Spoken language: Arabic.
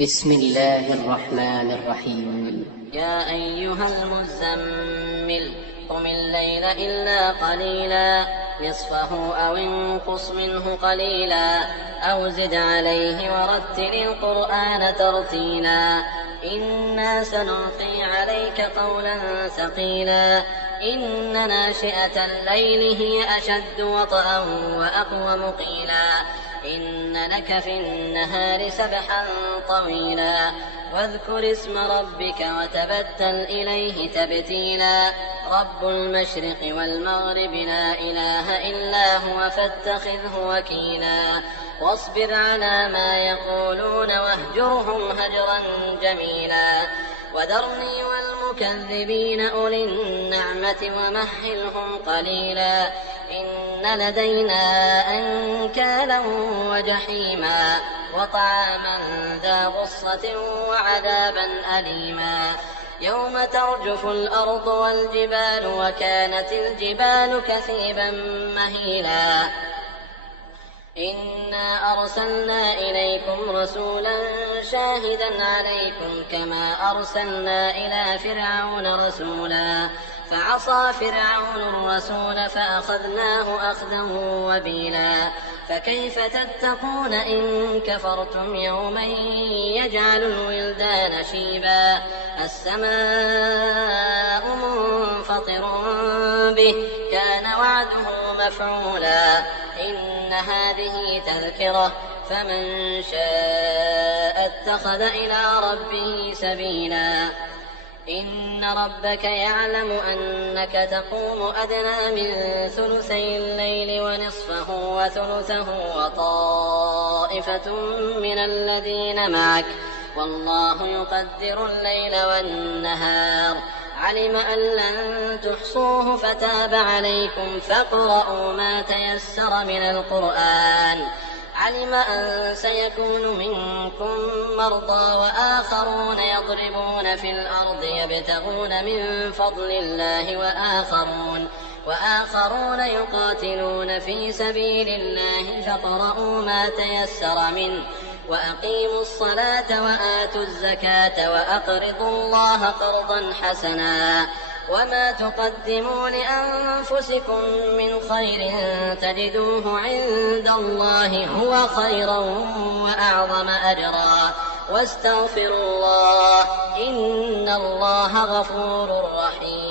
بسم الله الرحمن الرحيم. يا أيها المزمل قم الليل إلا قليلا نصفه أو انقص منه قليلا أو زد عليه ورتل القرآن ترتيلا إنا سنلقي عليك قولا ثقيلا إن ناشئة الليل هي أشد وطئا وأقوم قيلا إن لك في النهار سبحا طويلا واذكر اسم ربك وتبتل إليه تبتيلا رب المشرق والمغرب لا إله إلا هو فاتخذه وكيلا واصبر على ما يقولون واهجرهم هجرا جميلا وذرني والمكذبين أولي النعمة ومهلهم قليلا إن لدينا أنكالا وجحيما وطعاما ذا غصة وعذابا أليما يوم ترجف الأرض والجبال وكانت الجبال كثيبا مهيلا إنا أرسلنا إليكم رسولا شاهدا عليكم كما أرسلنا إلى فرعون رسولا فعصى فرعون الرسول فأخذناه أخذا وبيلا فكيف تتقون إن كفرتم يوما يجعل الولدان شيبا السماء منفطر به كان وعده مفعولا إن هذه تذكرة فمن شاء اتخذ إلى ربه سبيلا إن ربك يعلم أنك تقوم أدنى من ثلثي الليل ونصفه وثلثه وطائفة من الذين معك والله يقدر الليل والنهار علم أن لن تحصوه فتاب عليكم فاقرؤوا ما تيسر من القرآن علم أن سيكون منكم مرضى وآخرون يضربون في الأرض يبتغون من فضل الله وآخرون يقاتلون في سبيل الله فاقرؤوا ما تيسر منه وأقيموا الصلاة وآتوا الزكاة وأقرضوا الله قرضا حسنا وما تقدموا لأنفسكم من خير تجدوه عند الله هو خيرا وأعظم أجرا واستغفروا الله إن الله غفور رحيم.